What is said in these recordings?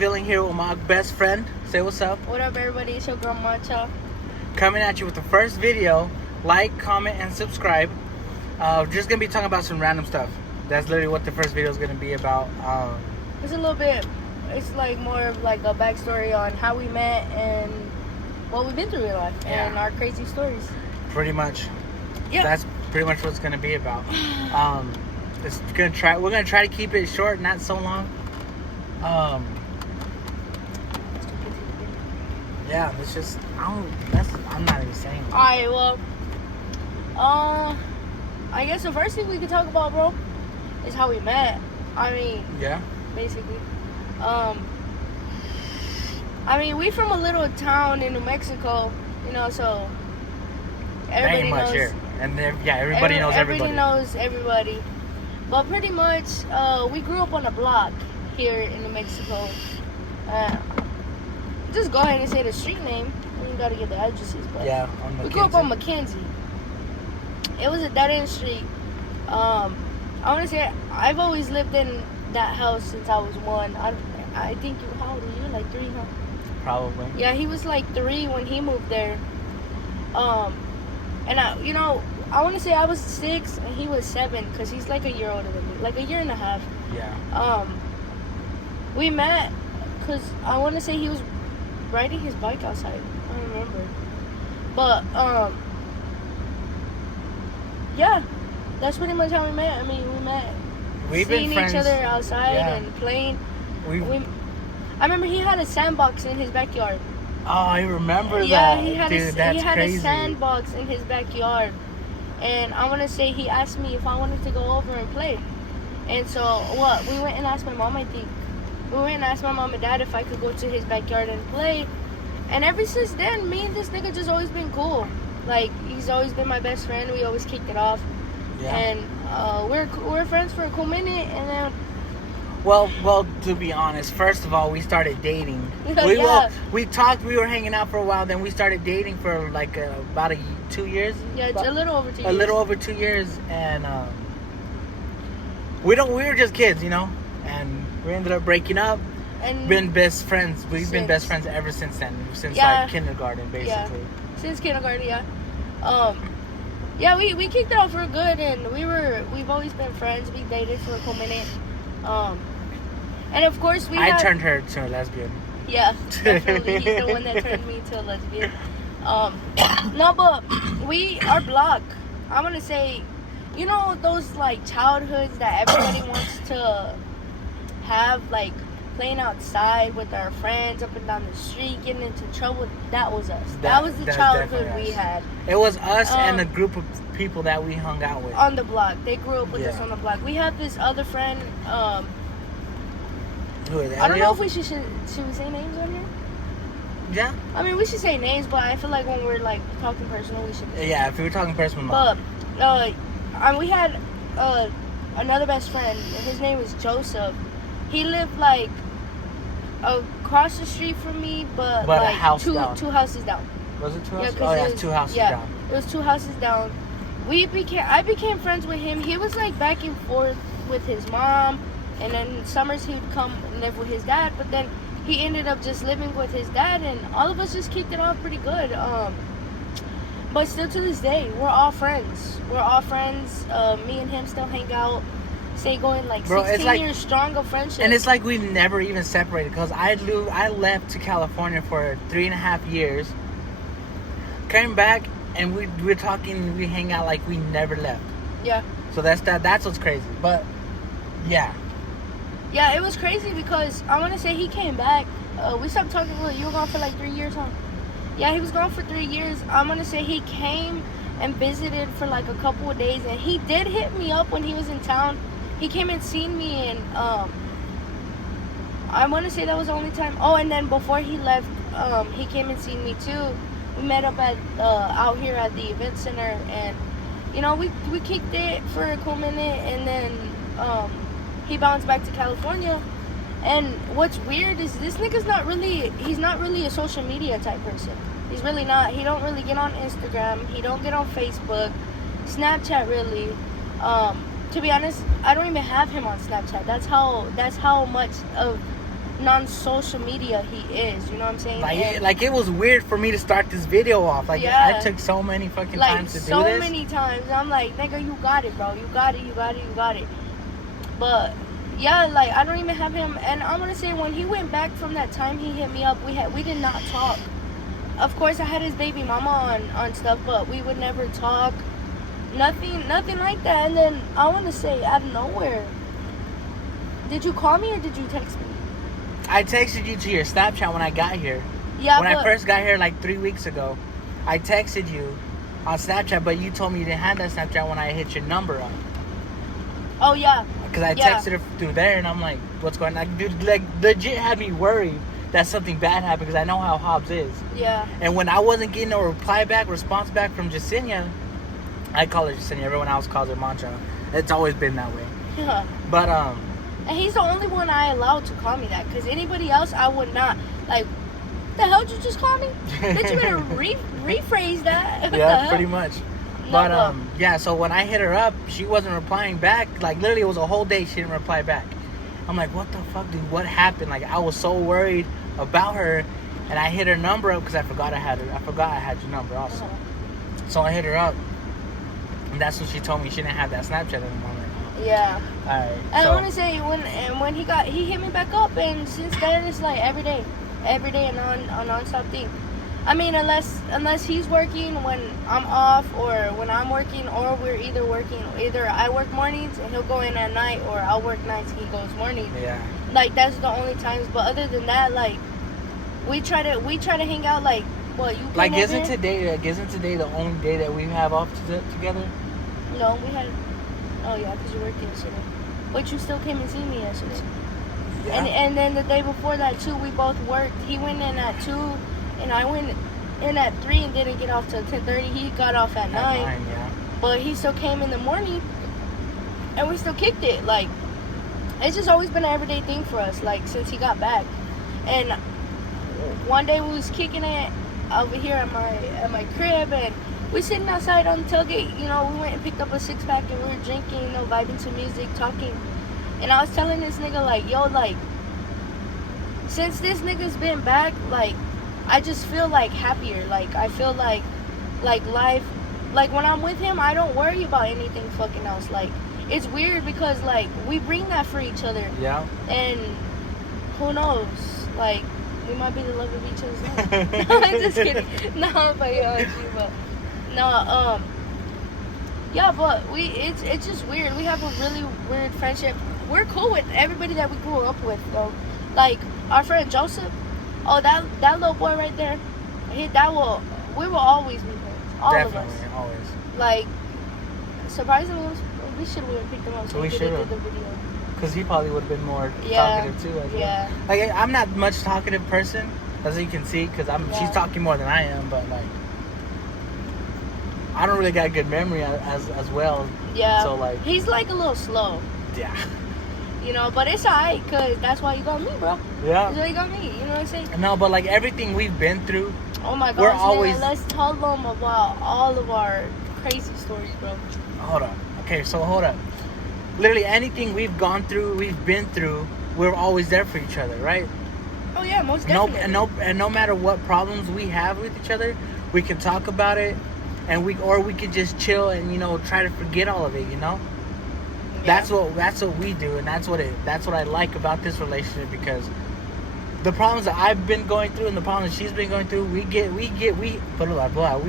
Feeling here with my best friend. Say what's up. What up, everybody? It's your girl Matcha. Coming at you with the first video. Like, comment, and subscribe. Just gonna be talking about some random stuff. That's literally what the first video is gonna be about. It's a little bit. It's like more of like a backstory on how we met and what we've been through in life and our crazy stories. Pretty much. Yeah. That's pretty much what it's gonna be about. We're gonna try to keep it short, not so long. Yeah, it's just I'm not even saying. All right. Well, I guess the first thing we could talk about, bro, is how we met. I mean, yeah. Basically, we from a little town in New Mexico, so everybody knows. Here. And everybody knows everybody. Everybody knows everybody. But pretty much, we grew up on a block here in New Mexico. Just go ahead and say the street name. We gotta get the addresses. But yeah, on McKenzie. We grew up on McKenzie. It was a dead-end street. I want to say I've always lived in that house since I was 1. I think, how old were you? Like 3, huh? Probably. Yeah, he was like 3 when he moved there. And I want to say I was 6 and he was 7 because he's like a year older than me, like a year and a half. Yeah. We met because I want to say he was riding his bike outside. I don't remember. But yeah, that's pretty much how we met. We met seeing each other outside and playing. I remember he had a sandbox in his backyard. Oh, I remember that. Yeah, he had crazy. a sandbox in his backyard. And I want to say he asked me if I wanted to go over and play. And so, we went and asked my mom, I think. We went and asked my mom and dad if I could go to his backyard and play. And ever since then, me and this nigga just always been cool. Like, he's always been my best friend. We always kicked it off. Yeah. And we're friends for a cool minute, and then... Well, to be honest, first of all, we started dating. We talked, we were hanging out for a while, then we started dating for like about 2 years. Yeah, a little over 2 years. A little over 2 years, and we were just kids, and we ended up breaking up. And been best friends. We've been best friends ever since then. Since like kindergarten, basically. Yeah. Since kindergarten, yeah. We kicked it off real good, and we've always been friends. We dated for a cool minute. And of course I turned her to a lesbian. Yeah, definitely. He's the one that turned me to a lesbian. No, but our block, I want to say, those like childhoods that everybody wants to have, like playing outside with our friends up and down the street, getting into trouble. That was us. That was the childhood we had. It was us and a group of people that we hung out with on the block. They grew up with us on the block. We have this other friend. Who is I don't know if we should say names on here. Yeah. We should say names, but I feel like when we're like talking personal, we should. Yeah, if we were talking personal. But we had another best friend. His name was Joseph. He lived like across the street from me, but like two houses down. Was it 2 houses? Yeah, 2 houses down. It was 2 houses down. I became friends with him. He was like back and forth with his mom, and then summers he would come and live with his dad. But then he ended up just living with his dad, and all of us just kicked it off pretty good. But still to this day, we're all friends. Me and him still hang out. Stay going like 16 years strong of friendship. And it's like we never even separated, because I left to California for 3.5 years. Came back and we're talking, we hang out like we never left. Yeah. So that's what's crazy. But yeah. Yeah, it was crazy because I want to say he came back. We stopped talking. You were gone for like 3 years, huh? Yeah, he was gone for 3 years. I'm gonna say he came and visited for like a couple of days, and he did hit me up when he was in town. He came and seen me, and I want to say that was the only time. Oh, and then before he left, he came and seen me too. We met up at out here at the event center, and we kicked it for a cool minute, and then he bounced back to California. And what's weird is this nigga's he's not really a social media type person. He's really not. He don't really get on Instagram. He don't get on Facebook, Snapchat really. To be honest, I don't even have him on Snapchat. That's how much of non-social media he is. You know what I'm saying? Like it was weird for me to start this video off. Like Yeah. I took so many fucking like times to do so this. many times. I'm like, nigga, you got it, bro. You got it. You got it. You got it. But yeah, like I don't even have him. And I'm gonna say when he went back from that time he hit me up, we did not talk. Of course, I had his baby mama on stuff, but we would never talk. Nothing like that. And then I want to say out of nowhere, did you call me or did you text me? I texted you to your Snapchat when I got here. Yeah, When I but first got here like 3 weeks ago, I texted you on Snapchat, but you told me you didn't have that Snapchat when I hit your number up. oh yeah, Because I Yeah. texted her through there, and I'm like, what's going on? Like, dude, like, legit had me worried that something bad happened because I know how Hobbs is. yeah, And when I wasn't getting a response back from Jasenia, I call her Jasenia. Everyone else calls her Mantra. It's always been that way. yeah. But, And he's the only one I allowed to call me that. Because anybody else, I would not. Like, the hell did you just call me? Bitch, you better rephrase that. What the yeah, hell? pretty much. No, But, yeah, so when I hit her up, she wasn't replying back. Like, literally, it was a whole day she didn't reply back. I'm like, what the fuck, dude? What happened? Like, I was so worried about her, and I hit her number up because I forgot I had your number also. So I hit her up, and that's when she told me she didn't have that Snapchat anymore. I'm like, Yeah. all right. And So, I want to say when he hit me back up, and since then it's like every day, and a non-stop thing. I mean, unless he's working when I'm off, or when I'm working, or we're either working. Either I work mornings and he'll go in at night, or I'll work nights and he goes morning. yeah. Like that's the only times. But other than that, like we try to hang out. Like what you came Like, over isn't here? today the only day that we have off together? No, we had. Oh yeah, because you worked yesterday. But you still came and see me yesterday. Yeah. And then the day before that too, we both worked. He went in at 2, and I went in at 3 and didn't get off till 10:30. He got off at 9, yeah. but he still came in the morning, and we still kicked it. Like it's just always been an everyday thing for us. Like since he got back, and one day we was kicking it over here at my crib, and we sitting outside on the tailgate. You know, we went and picked up a 6-pack, and we were drinking, you know, vibing to music, talking. And I was telling this nigga, like, yo, like, since this nigga's been back, like, I just feel, like, happier. Like, I feel like life, like, when I'm with him, I don't worry about anything fucking else. Like, it's weird because, like, we bring that for each other. Yeah. And who knows? Like, we might be the love of each other's life. I'm just kidding. No, I'm fucking with you, but, no, yeah, but it's just weird. We have a really weird friendship. We're cool with everybody that we grew up with, though. Like our friend Joseph. Oh, that little boy right there. We will always be friends. All Definitely, of us. always. Like surprisingly, we should have picked him up. So We we could should've. have did the video. Because he probably would have been more Yeah. talkative too. As well. Yeah. Like, I'm not much talkative person, as you can see, because Yeah. she's talking more than I am, but like, I don't really got a good memory as well. Yeah. So like, He's like a little slow, yeah, you know, but it's alright, cause that's why you got me, bro. That's yeah. why you got me. You know what I'm saying? No, but like everything we've been through, Oh my We're gosh, always- man, let's tell them about all of our crazy stories, bro. hold up. Okay, so hold up. Literally anything we've gone through, we've been through, we're always there for each other, right? Oh yeah, most No, definitely. and no matter what problems we have with each other, we can talk about it, and we could just chill and try to forget all of it. Yeah. That's what we do, and that's what I like about this relationship, because the problems that I've been going through and the problems that she's been going through, we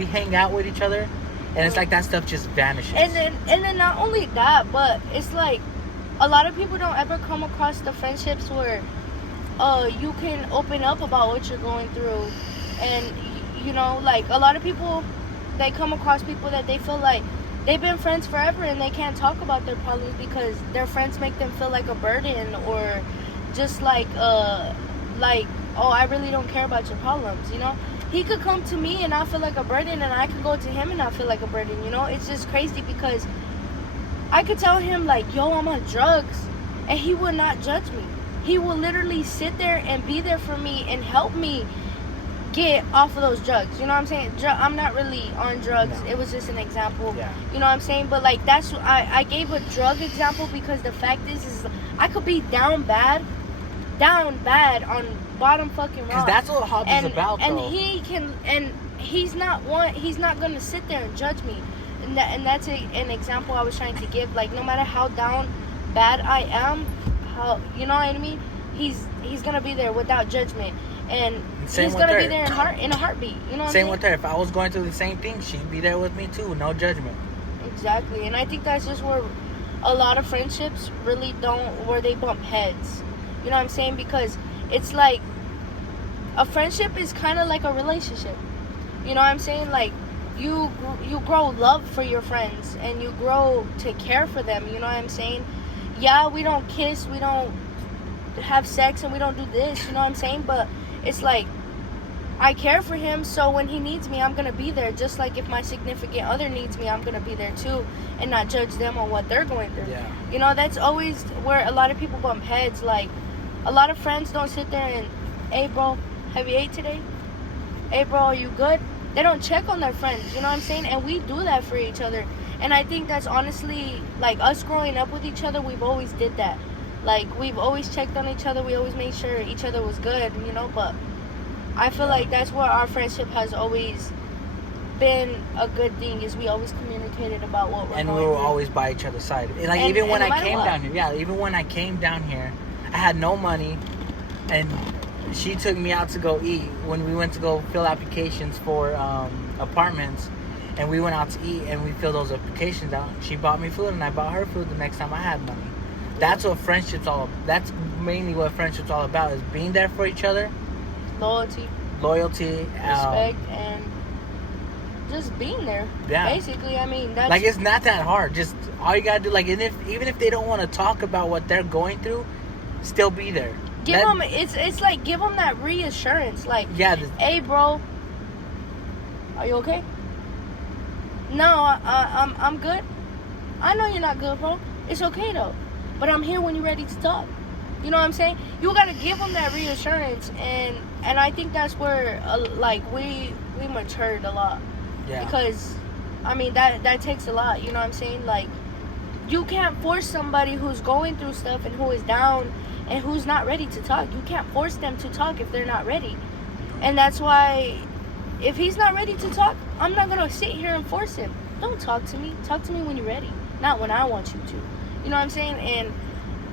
hang out with each other, and it's like that stuff just vanishes. And then not only that, but it's like a lot of people don't ever come across the friendships where you can open up about what you're going through, and like a lot of people, they come across people that they feel like they've been friends forever and they can't talk about their problems because their friends make them feel like a burden, or just like oh, I really don't care about your problems. He could come to me and not feel like a burden, and I could go to him and not feel like a burden. It's just crazy because I could tell him like, yo, I'm on drugs, and he would not judge me. He will literally sit there and be there for me and help me get off of those drugs. You know what I'm saying? I'm not really on drugs. No. It was just an example. Yeah. You know what I'm saying? But like that's I gave a drug example because the fact is I could be down bad, down bad on bottom fucking Because rock. that's what Hobbs is about, and though. he's not gonna sit there and judge me. And that's an example I was trying to give. Like, no matter how down bad I am, how, you know what I mean, he's gonna be there without judgment, and he's gonna be there in a heartbeat. You know what Same I'm with her. If I was going through the same thing, she'd be there with me too. No judgment. Exactly. And I think that's just where a lot of friendships really where they bump heads. You know what I'm saying? Because it's like a friendship is kind of like a relationship. You know what I'm saying? Like, you grow love for your friends, and you grow to care for them. You know what I'm saying? Yeah, we don't kiss, we don't have sex, and we don't do this. You know what I'm saying? But it's like, I care for him, so when he needs me, I'm gonna be there. Just like if my significant other needs me, I'm gonna be there too, and not judge them on what they're going through. Yeah. You know, that's always where a lot of people bump heads. Like, a lot of friends don't sit there and, hey bro, have you ate today? Hey bro, are you good? They don't check on their friends, you know what I'm saying? And we do that for each other. And I think that's honestly, like, us growing up with each other, we've always did that. Like, we've always checked on each other. We always made sure each other was good, you know? But I feel like that's where our friendship has always been a good thing, is we always communicated about what we're And going we were through. always by each other's side. And, like, And- even when and no I matter came what. down here. Yeah, even when I came down here, I had no money. And she took me out to go eat when we went to go fill applications for apartments. And we went out to eat, and we filled those applications out. She bought me food, and I bought her food the next time I had money. That's what friendship's all. That's mainly what friendship's all about, is being there for each other, Loyalty, loyalty, respect, and just being there. Yeah. Basically, I mean, that's... like, it's not that hard. Just all you gotta do, like, and even if they don't want to talk about what they're going through, still be there. Give them, it's like, give them that reassurance. Like, Yeah. hey, bro, are you okay? No, I'm good. I know you're not good, bro. It's okay, though. But I'm here when you're ready to talk. You know what I'm saying? You got to give them that reassurance. And I think that's where, like, we matured a lot. Yeah. Because, I mean, that takes a lot. You know what I'm saying? Like, you can't force somebody who's going through stuff and who is down and who's not ready to talk. You can't force them to talk if they're not ready. And that's why, if he's not ready to talk, I'm not going to sit here and force him. Don't talk to me. Talk to me when you're ready, not when I want you to. You know what I'm saying? And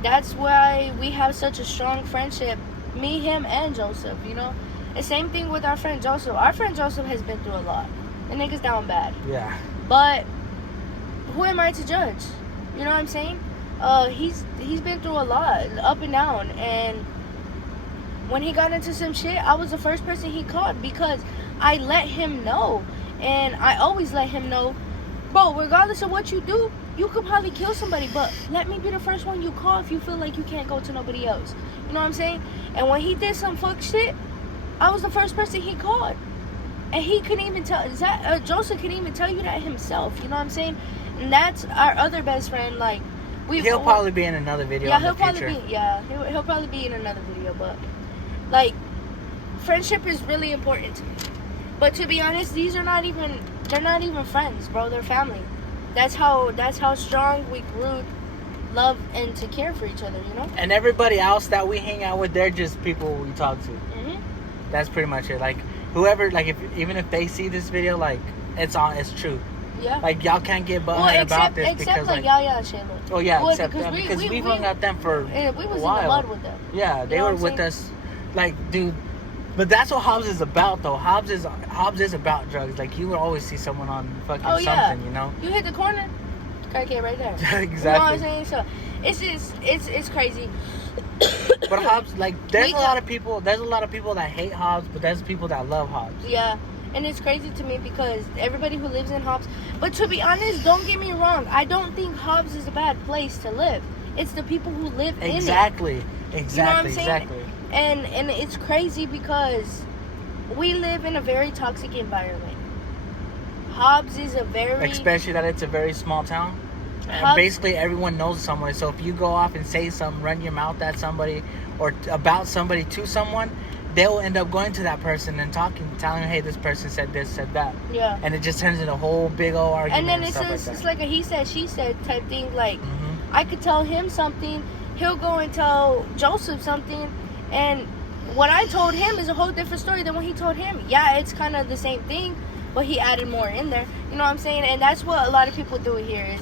that's why we have such a strong friendship, me, him, and Joseph, you know? The same thing with our friend Joseph. Our friend Joseph has been through a lot. The nigga's down bad. Yeah. But who am I to judge? You know what I'm saying? He's been through a lot, up and down, and when he got into some shit, I was the first person he called because I let him know. And I always let him know, bro, regardless of what you do, you could probably kill somebody, but let me be the first one you call if you feel like you can't go to nobody else. You know what I'm saying? And when he did some fuck shit, I was the first person he called. And he couldn't even tell, Joseph couldn't even tell you that himself. You know what I'm saying? And that's our other best friend. Like, He'll probably be in another video in the future. He'll probably be in another video, but like, friendship is really important to me. But to be honest, they're not even friends, bro. They're family. That's how strong we grew love and to care for each other, you know? And everybody else that we hang out with, they're just people we talk to. Mhm. That's pretty much it. Like, whoever, like, even if they see this video, like, it's true. Yeah. Like, y'all can't get butthurt about this except because, like like, Yaya and Shayla. oh yeah, Well, except because them, we- because we- we've we- hung out them for Yeah, we was a while. in the mud with them. Yeah, they You know were what I'm with saying? us. Like, dude, but that's what Hobbs is about, though. Hobbs is about drugs. Like, you would always see someone on fucking Oh, yeah. something, you know? You hit the corner, crackhead right there. Exactly. You know what I'm saying? So it's just it's crazy. But Hobbs, like, there's We a got- lot of people that hate Hobbs, but there's people that love Hobbs. Yeah. And it's crazy to me because everybody who lives in Hobbs, but to be honest, don't get me wrong, I don't think Hobbs is a bad place to live. It's the people who live in it. Exactly. You know what I'm saying? Exactly. And it's crazy because we live in a very toxic environment. Hobbs is a very Especially that it's a very small town. And Hobbs- basically everyone knows someone. So if you go off and say something, run your mouth at somebody or about somebody to someone, they'll end up going to that person and talking, telling them, hey, this person said this, said that. Yeah. And it just turns into a whole big old argument. And then and it's stuff just, like it's that. like a he said, she said type thing. Like, Mhm. I could tell him something, he'll go and tell Joseph something, And what I told him is a whole different story than what he told him. Yeah, it's kind of the same thing, but he added more in there. You know what I'm saying? And that's what a lot of people do here is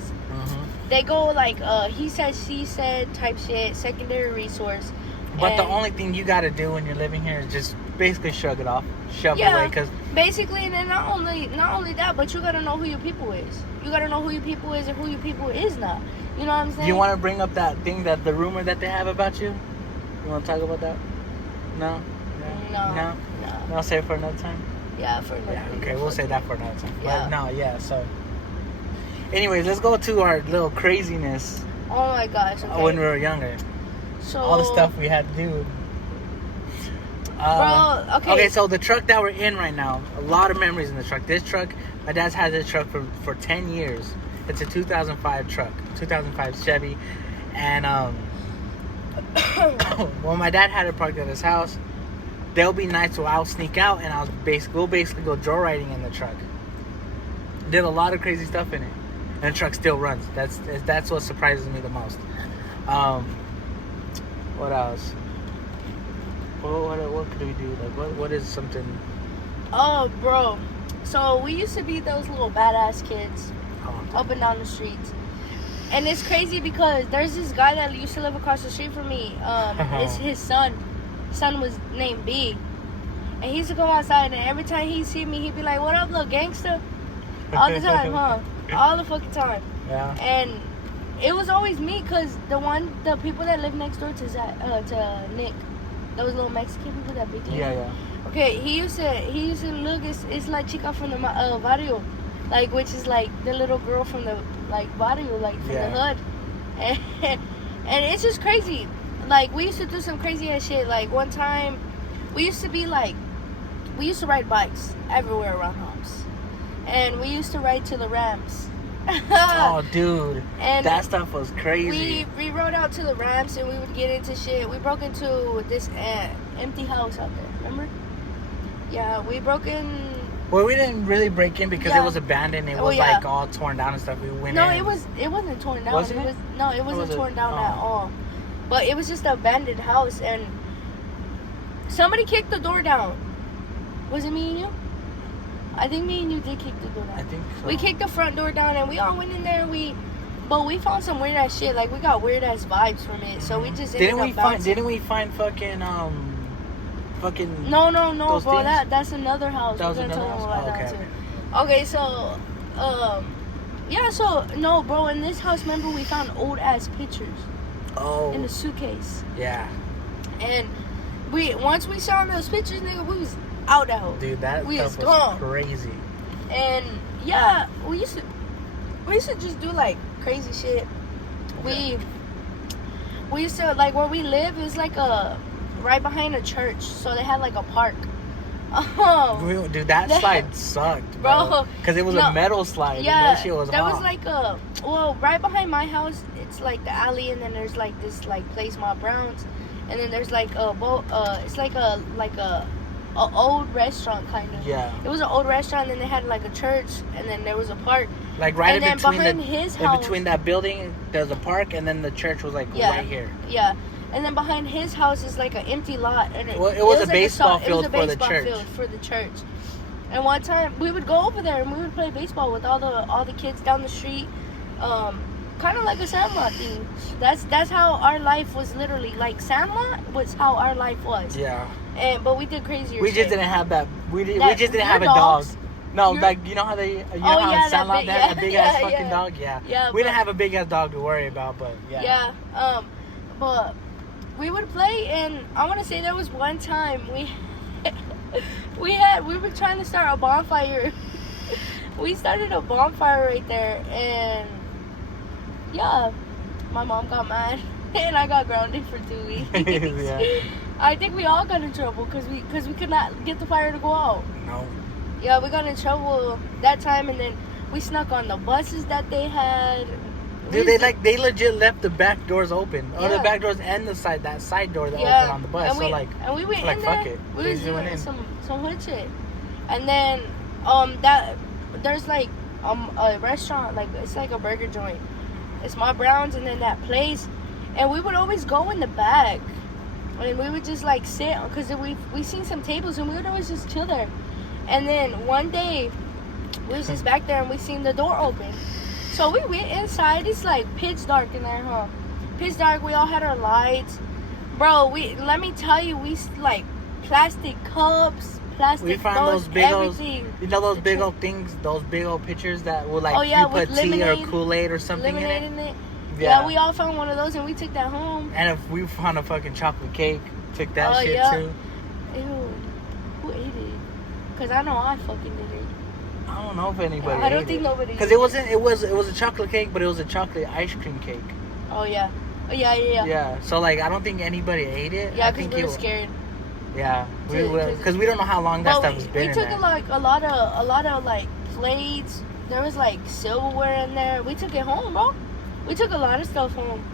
they go like he said, she said type shit, secondary resource. But the only thing you got to do when you're living here is just basically shrug it off, shove it away. Cause basically, and then not only that, but you got to know who your people is. You got to know who your people is and who your people is not. You know what I'm saying? Do you want to bring up that thing, that the rumor that they have about you? You want to talk about that? No? No, save it for another time? Yeah, for another time. Okay, we'll say that for another time. Yeah. But so. Anyways, let's go to our little craziness. Oh my gosh. Okay. When we were younger. So. All the stuff we had to do. Bro, okay. Okay, so the truck that we're in right now, a lot of memories in the truck. This truck, my dad's had this truck for 10 years. It's a 2005 truck, 2005 Chevy. And when my dad had it parked at his house, there'll be nights where I'll sneak out and we'll basically go joyriding in the truck. Did a lot of crazy stuff in it, and the truck still runs. That's what surprises me the most. What else? What could we do? Like what is something? Oh, bro. So we used to be those little badass kids up and down the streets. And it's crazy because there's this guy that used to live across the street from me. It's his son. His son was named B. And he used to go outside, and every time he'd see me, he'd be like, "What up, little gangster?" All the time, huh? All the fucking time. Yeah. And it was always me, because the people that live next door to Nick, those little Mexican people that big. Yeah. Okay, he used to look. It's like chica from the barrio, like, which is like the little girl from the barrio, like from the hood, and it's just crazy. Like, we used to do some crazy ass shit. Like, one time, we used to ride bikes everywhere around house, and we used to ride to the ramps. Oh, dude, and that stuff was crazy. We rode out to the ramps, and we would get into shit. We broke into this empty house out there. Remember? Yeah, we broke in. Well, we didn't really break in because it was abandoned. It was like all torn down and stuff. We went in. No, it wasn't torn down. Was it? It wasn't torn down at all. But it was just an abandoned house, and somebody kicked the door down. Was it me and you? I think me and you did kick the door down. I think so. We kicked the front door down, and we all went in there. But we found some weird ass shit. Like, we got weird ass vibes from it. So we just Didn't we find fucking No, bro. things? That's another house. That was We're gonna another tell them house? about Oh, that okay. too. Okay, so yeah, so no, bro. In this house, remember, we found old ass pictures in a suitcase. Yeah. And once we saw those pictures, nigga, we was out. Dude, that stuff was crazy. And yeah, we used to just do like crazy shit. We used to, like, where we live is like right behind a church, so they had like a park. Dude, that slide sucked, bro. Because it was a metal slide. Yeah, and that shit was there hot. was like right behind my house. It's like the alley, and then there's like this like place, Ma Brown's, and then there's like it's like a old restaurant kind of. Yeah. It was an old restaurant, and then they had like a church, and then there was a park. Like right in between his house, in between that building, there's a park, and then the church was like right here. Yeah. And then behind his house is like an empty lot, and it was a like baseball field for the church. And one time we would go over there and we would play baseball with all the kids down the street, kind of like a Sandlot thing. That's how our life was, literally. Like, Sandlot was how our life was. Yeah. But we did crazier. We shit. just didn't have that. We just didn't have a dog. No, like, you know how how Sandlot had a big ass fucking dog. Yeah. We didn't have a big ass dog to worry about, but yeah. Yeah. But we would play, and I want to say there was one time we were trying to start a bonfire. We started a bonfire right there, and yeah, my mom got mad, and I got grounded for 2 weeks. Yeah. I think we all got in trouble because we could not get the fire to go out. No. Yeah, we got in trouble that time, and then we snuck on the buses that they had. Dude, they legit left the back doors open. Yeah. Or the back doors and that side door that open on the bus. And we went in there. Fuck it. We was doing some hood shit. And then there's like a restaurant, like, it's like a burger joint. It's Ma Brown's, and then that place, and we would always go in the back. and we would just like sit because we seen some tables and we would always just chill there. And then one day we was just back there and we seen the door open, so we went inside. It's like pitch dark in there, huh? Pitch dark. We all had our lights, bro. Let me tell you, we like plastic cups, plastic. We found those big everything. old, you know, those big old things, those big old pitchers that will like you with put tea lemonade, or Kool-Aid or something lemonade in it. Yeah, we all found one of those and we took that home. And if we found a fucking chocolate cake, took that shit too. Ew, who ate it? Cause I know I fucking did it. I don't know if anybody. I don't think nobody. Because it wasn't. It was a chocolate cake, but it was a chocolate ice cream cake. Oh yeah. Yeah. So like, I don't think anybody ate it. Yeah, I because think we were scared. Yeah, because we don't know how long that stuff has been. We took a lot of like plates. There was like silverware in there. We took it home, bro. We took a lot of stuff home.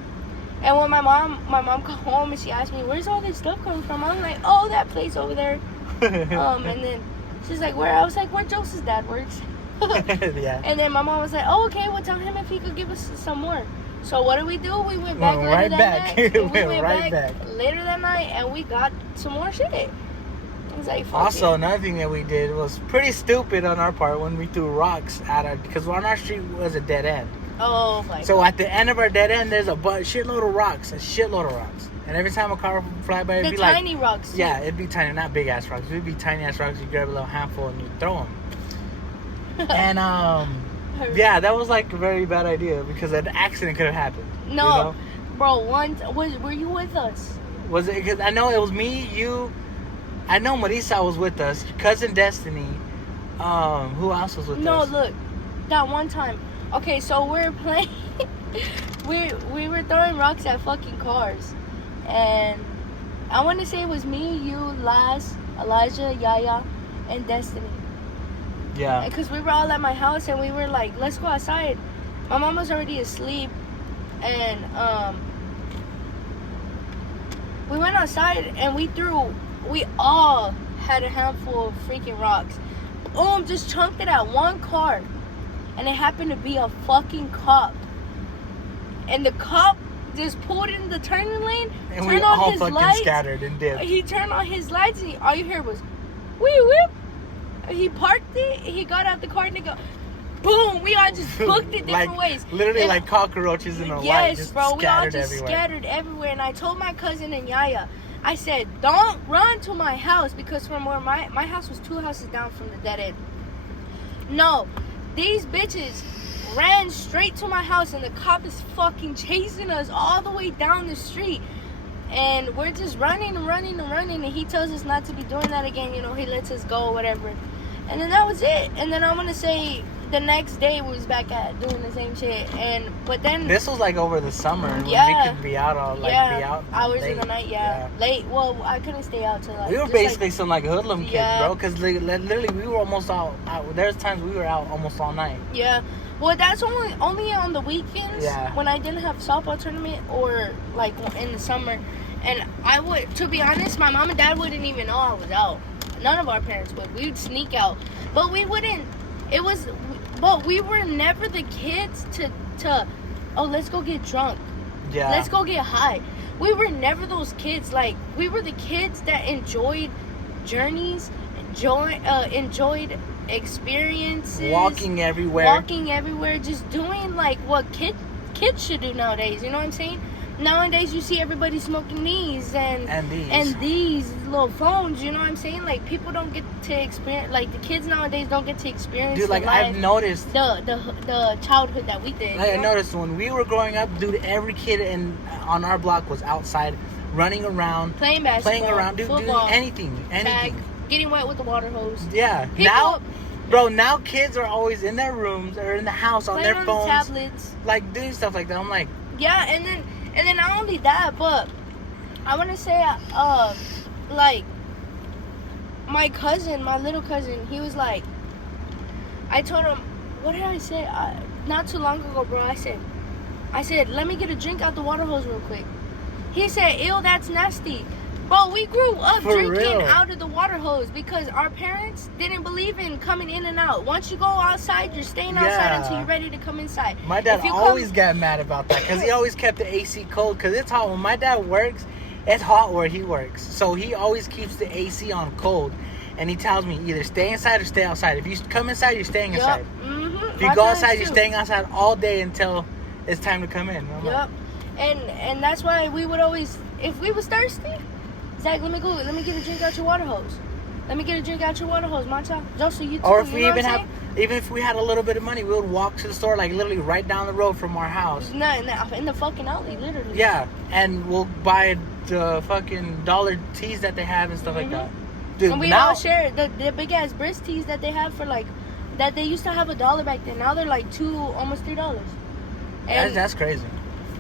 And when my mom got home and she asked me, "Where's all this stuff coming from?" I'm like, "Oh, that place over there." And then she's like, "Where?" I was like, "Where Joseph's dad works." Yeah. And then my mom was like, "Oh, okay. Well, tell him if he could give us some more." So what did we do? We went back later that night. We went back later that night, and we got some more shit. It was like, fuck also, it. another thing that we did was pretty stupid on our part when we threw rocks at our, because on our street was a dead end. Oh my So God. at the end of our dead end, there's a shitload of rocks, And every time a car would fly by, it'd be like tiny rocks. Yeah, it'd be tiny, not big ass rocks. It'd be tiny ass rocks. You grab a little handful and you throw them. And yeah, that was like a very bad idea because an accident could have happened. No, you know? bro. Were you with us? Was it? Because I know it was me, you. I know Marisa was with us. Your cousin Destiny. Who else was with us? No, look, that one time. Okay, so we're playing. we were throwing rocks at fucking cars, and I want to say it was me, you, Laz, Elijah, Yaya, and Destiny. Yeah. Because we were all at my house and we were like, let's go outside. My mom was already asleep, and we went outside and we all had a handful of freaking rocks. Boom, just chunked it at one car. And it happened to be a fucking cop. And the cop just pulled in the turning lane, and turned we on all his fucking lights. scattered and dipped. He turned on his lights and all you heard was, wee whip. He parked it, he got out the car and they go, boom, we all just booked it different ways. Literally and, like cockroaches in a light. Yes, just bro, we all just everywhere. scattered everywhere. And I told my cousin and Yaya, I said, don't run to my house because from where my house was 2 houses down from the dead end. No, these bitches ran straight to my house and the cop is fucking chasing us all the way down the street. And we're just running and he tells us not to be doing that again. You know, he lets us go or whatever. And then that was it. And then I want to say the next day we was back at doing the same shit. But then this was like over the summer when we could be out all be out hours late. of the night. Yeah, late. Well, I couldn't stay out till like we were basically some like hoodlum kids, bro. Because literally we were almost out. There's times we were out almost all night. Yeah. Well, that's only on the weekends. Yeah. When I didn't have softball tournament or like in the summer, and I would, to be honest, my mom and dad wouldn't even know I was out. None of our parents would. We would sneak out, but we wouldn't. But we were never the kids to oh, let's go get drunk. Yeah. Let's go get high. We were never those kids. Like, we were the kids that enjoyed journeys, enjoyed experiences. Walking everywhere, just doing like what kids should do nowadays. You know what I'm saying? Nowadays, you see everybody smoking these and these little phones. You know what I'm saying? Like, people don't get to experience. Like, the kids nowadays don't get to experience. Dude, like I've noticed the childhood that we did. I noticed when we were growing up, dude, every kid on our block was outside, running around, playing basketball, dude, football, doing anything. tag, getting wet with the water hose. Yeah. Now kids are always in their rooms or in the house on their phones, tablets, like doing stuff like that. I'm like, yeah, and then not only that, but I want to say, like, my little cousin, he was like, I told him, what did I say? Not too long ago, bro, I said, let me get a drink out the water hose real quick. He said, ew, that's nasty. Bro, we grew up drinking out of the water hose because our parents didn't believe in coming in and out. Once you go outside, you're staying outside until you're ready to come inside. My dad always got mad about that because he always kept the AC cold because it's hot. When my dad works, it's hot where he works, so he always keeps the AC on cold, and he tells me either stay inside or stay outside. If you come inside, you're staying inside. If you go outside, you're staying outside all day until it's time to come in. Yep. And that's why we would always, if we was thirsty, Zach, let me get a drink out your water hose. Let me get a drink out your water hose, Mata. Josie, you too. Or if we even if we had a little bit of money, we would walk to the store, like literally right down the road from our house. No, in the fucking alley, literally. Yeah, and we'll buy the fucking dollar teas that they have and stuff like that. Dude, and we all share the big ass brisk teas that they have for like, that they used to have $1 back then. Now they're like almost $3. And that's crazy.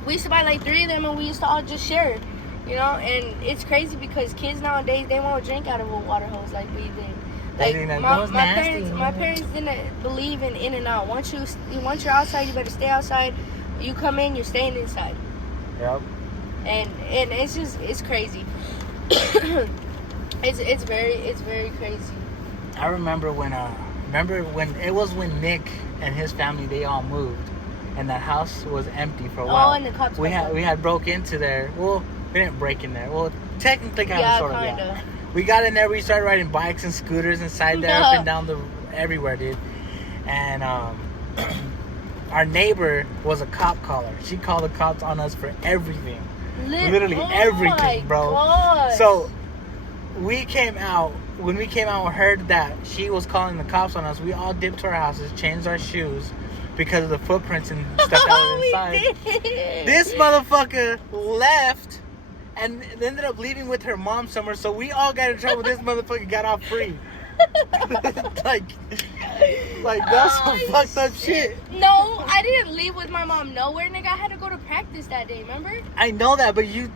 We used to buy like 3 of them, and we used to all just share it. You know, and it's crazy because kids nowadays, they won't drink out of a water hose like we did. Like my parents didn't believe in and out. Once you're outside, you better stay outside. You come in, you're staying inside. Yep. And it's crazy. it's very crazy. I remember when it was when Nick and his family, they all moved, and that house was empty for a while. Oh, and the cops. We had broke into there. Well, we didn't break in there. Well, technically, kind of, sort of. Yeah. We got in there. We started riding bikes and scooters inside there, up and down everywhere, dude. And our neighbor was a cop caller. She called the cops on us for everything, literally everything, bro. Gosh. So we came out. When we came out, we heard that she was calling the cops on us. We all dipped to our houses, changed our shoes because of the footprints and stuff that was inside. This motherfucker left and ended up leaving with her mom somewhere, so we all got in trouble. This motherfucker got off free. like that's some fucked up shit. No, I didn't leave with my mom nowhere, nigga. I had to go to practice that day, remember? I know that, but you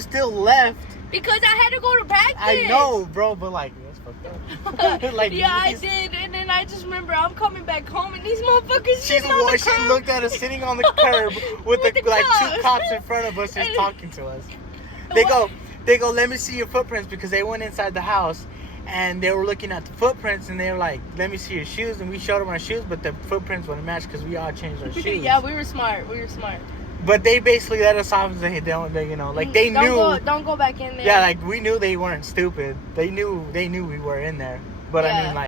still left. Because I had to go to practice. I know, bro, but like, that's fucked up. Like, yeah, I did, and then I just remember I'm coming back home, and these motherfuckers she looked at us sitting on the curb with the like two cops in front of us just talking to us. They go, let me see your footprints, because they went inside the house and they were looking at the footprints, and they were like, let me see your shoes, and we showed them our shoes, but the footprints wouldn't match because we all changed our shoes. Yeah, we were smart. But they basically let us off and say, they knew. Don't go back in there. Yeah, like we knew they weren't stupid. They knew we were in there. But yeah. I mean, like.